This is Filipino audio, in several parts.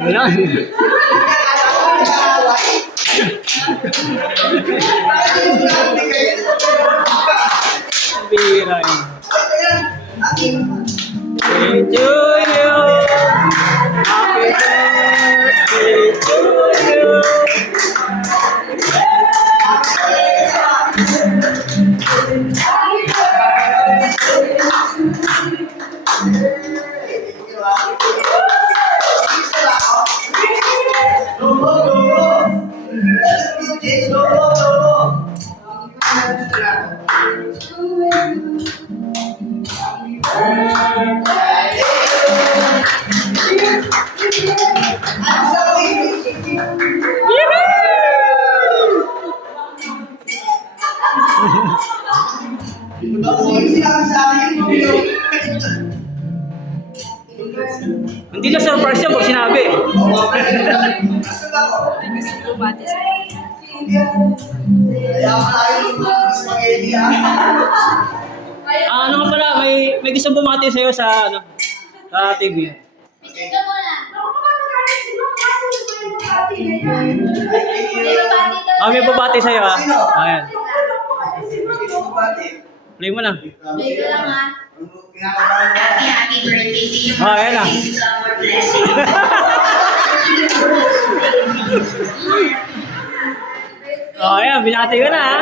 Wala. Bira yun. Thank you. Happy birthday to you. Hindi na surprise yan pag sinabi. Ano nga pala, may gusto bumati sa'yo sa TV. May bumati sa'yo ha. Ayan. Play mo na. Play ko lang ha. Happy birthday to you. Ayan na. Ayan, binati ko na ha.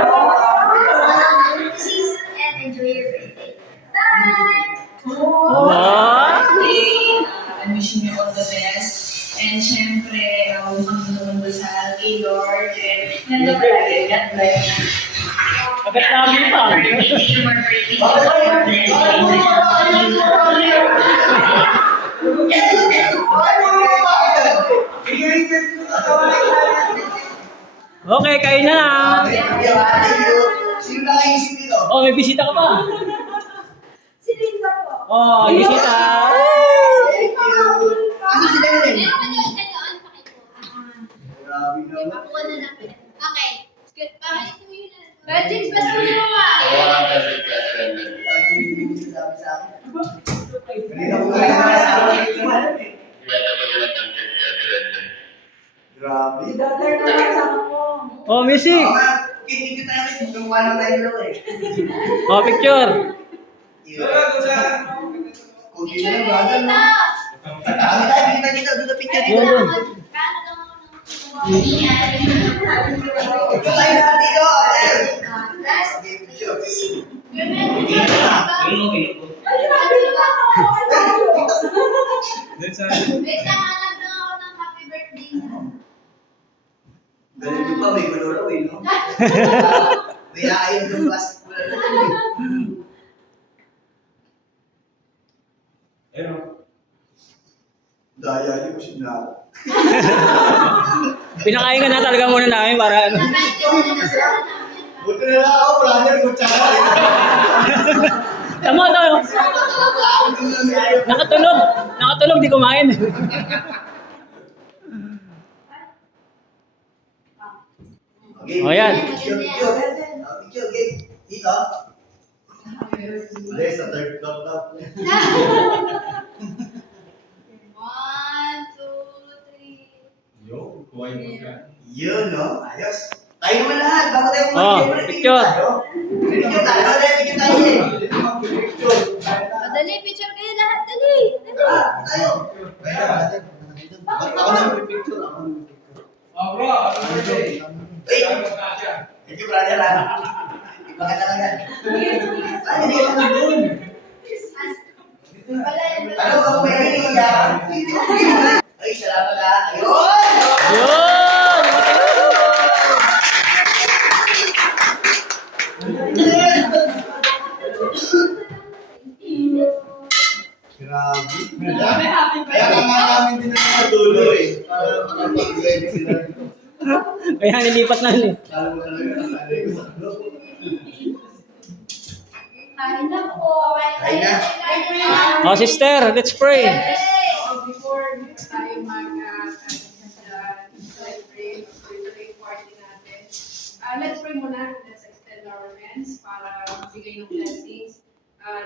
And enjoy your birthday. Bye! Wow. I'm wishing you all the best. And syempre, ang magdasal kay Lord. And nandun palagi. God bless you. Agad namin pa. More birthday, more blessings, more Okay, kain na. Oh, may bisita ka pa. Si Linda po. Oh, bisita. Ano si Linda? Okay. Good. Virgins, basta mo Oh, music. Oh, picture. Wait lang, hanap lang ako ng happy birthday na. Ganun pa, may gulo eh, no? May ayaw ng plastic mo na. Daya niyo mo sinala. Pinakain ka na talaga muna namin para ano. Buti na lang ako, wala niya kutsara. Tama tayo. Nakatulog. Nakatulog, di kumain. Oh, yan. Picture. Dito. Mali, sa third top. 1, 2, 3. Yun, no? Ayos. Tayo naman lahat, bago tayo Oh, picture. Picture tayo eh. Dali, picture kayo lahat, dali. Tayo. Ako na picture. Hey! Thank you, brother. Iba ka talaga. Ano, hindi ka naman dun. Ano ka mo may ay, salamat ha. Ayun! Yun! Grabe. Kaya namin din na nakadulo eh. Para makapag-ready sila. Kaya nilipat na eh. Alam mo talaga, nasanay ko sa ano. Kain na po. Kain na. Oh, sister, let's pray. Before tayo mag-celebrate birthday party natin, let's pray muna. Let's extend our hands para magbigay ng blessings.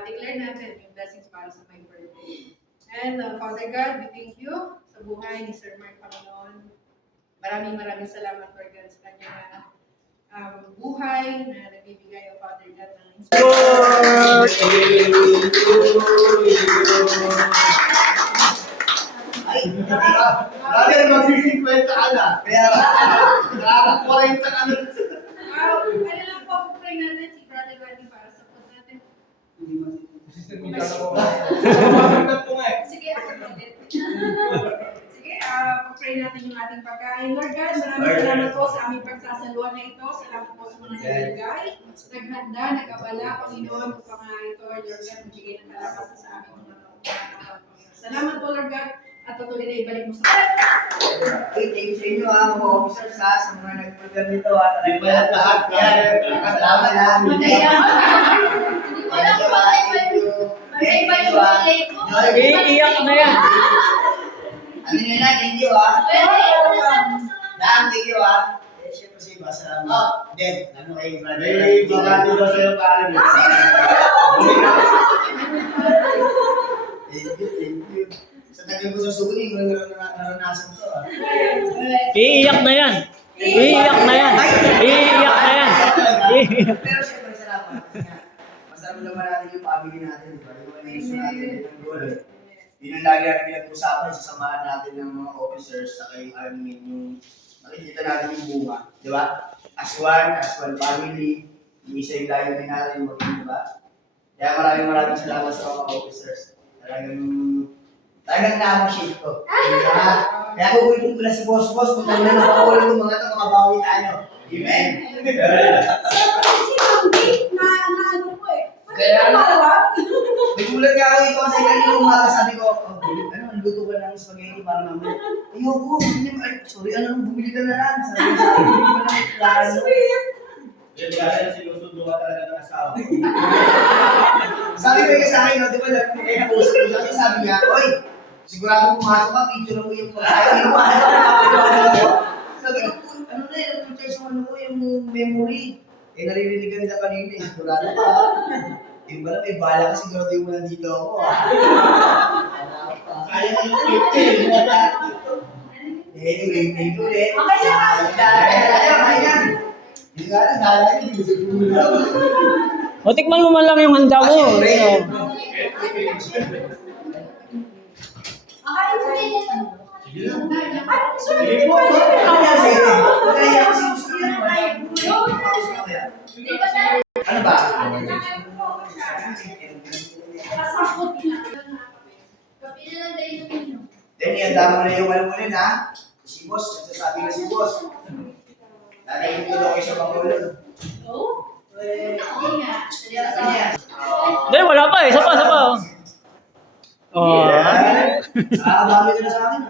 Declare natin yung blessings para sa my birthday. And Father God, we thank you sa buhay ni Sir Mark Panginoon. Maraming salamat, Lord God, sa kanyang buhay na nagbibigay o Father God ng Ay, brother, mag-50 ka na. Kaya, nakaka-40 ka na. ano lang po, pray natin si Brother Randy para sa pod natin. Sige, ako ulit. Sige, pag-pray natin yung ating pagkain. Lord God, maraming salamat po sa aming pagsasaluan na ito. Salamat po sa mga nagbigay, naghanda, nag-abala, Panginoon, upang ito, Lord God, magbigay ng kalakasan sa aming mga kapatid. Salamat po, Lord God, at patuloy na ibalik mo sa Thank you sa inyo mga officers sa mga nag-program nito Di ba yan lahat? Salamat lang. Wala ko ba yung balay ko? Iiyak na yan. Ano nyo na, thank you Daan, thank you Siyempre si Iba, salamat. Dad, ano kay brother? May babati daw sa'yo pare. Thank you. Sa tagal ko sa suguling, naranasan to Iiyak na yan. Iiyak na yan. Iiyak na yan. Pero siyempre salamat. Masarap naman natin yung family natin, di ba? Yung naiso natin ng goal Yun ang lagi natin pinag-usapan, sasamahan natin ng mga officers sa kayong admin, yung makikita natin yung bunga, di ba? As one family, yung isa yung layunin natin, di ba? Kaya maraming salamat sa mga officers. Talagang na-appreciate ko. Kaya kukulitin ko na si Boss kung tayo na napakawalan ng mga ito, makabawi tayo. Amen? Nagulat nga ako dito kasi kanina umaga sabi ko, luto ka ng spaghetti para namin. Ayoko, sorry, bumili ka na lang. Sabi ko na may plano. Yan kaya sinusundo ka talaga ng asawa. Sabi ko sa akin, di ba, nag-post ko dati, sabi niya, oy, sigurado pumasok ka, picture mo yung pagkain mo. Sabi ko, ano na yun, picture sa yung memory. Naririnig ka nila kanina, sigurado ka. Yung pala, may bala ka, sigurado yung nandito ako. Kaya ka yung 50. Anyway, thank you ulit. Okay na. Kaya. Yung nga lang, dala yun, hindi ko siguro. O, tikman mo man lang yung handa mo. Akain mo rin yan. Sige lang. Ay, sorry. Sige po. Kaya sa'yo. Kaya ako si gusto yan. Di ba tayo? Ano ba? Kasakot na. Kapila lang tayo ng mino. Then, ihanda mo na yung ano mo rin, ha? Si boss, nagsasabi na si boss. Nanayin ko daw kayo sa Pangulo. Oh? Hindi nga. Sabi niya. Hindi, wala pa eh. Isa pa. Oh. Nakakabami ka na sa akin.